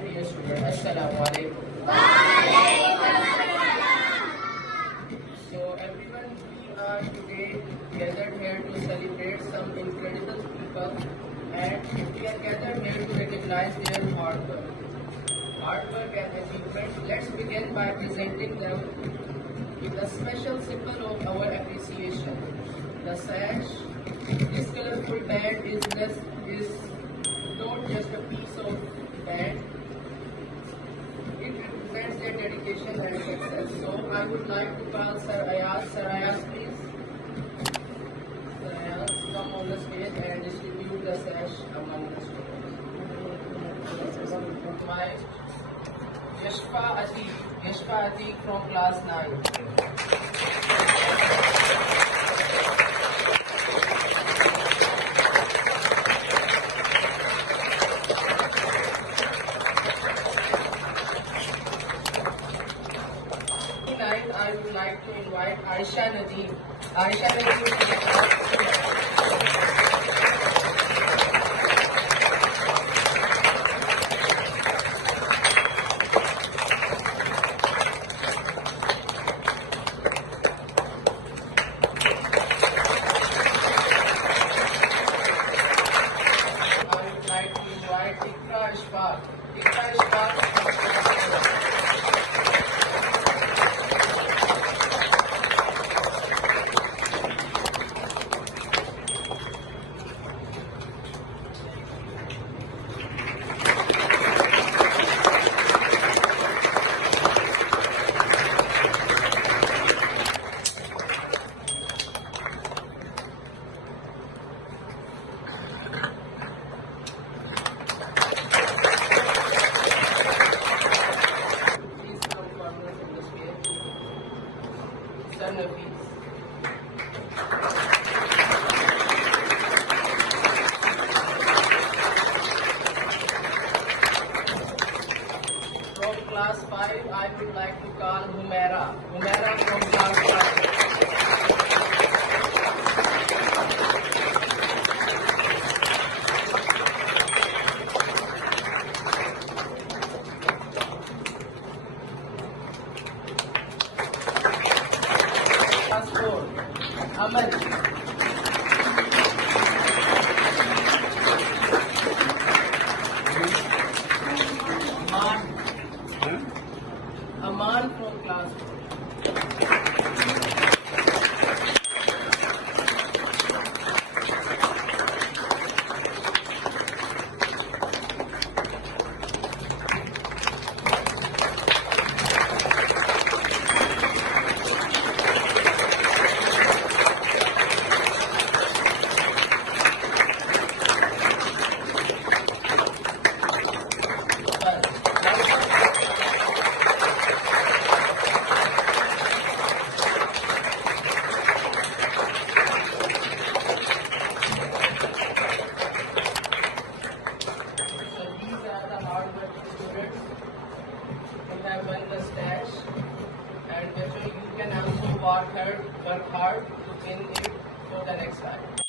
dear student, Assalamu alaikum. So everyone, we are today gathered here to celebrate some incredible people, and we are gathered here to recognize their hard work. Hard work and achievement. Let's begin by presenting them with a special symbol of our appreciation, the sash. This colorful band is not just a piece of band, it represents their dedication and success. So I would like to call Sir Ayaz. Sir Ayaz, please. Sir Ayaz, come on the stage and distribute the sash among the students. My Yashpa Atiq from class 9. I would like to invite Aisha Nadeem. Aisha Nadeem I would like to invite Ikra Ishfaq. Ikra Ishfaq. Nabeel. From class 5, I would like to call Humaira. Humaira from class 4. Aman. Aman from class 4. You have won the stage, and you can also work hard to win it for the next time.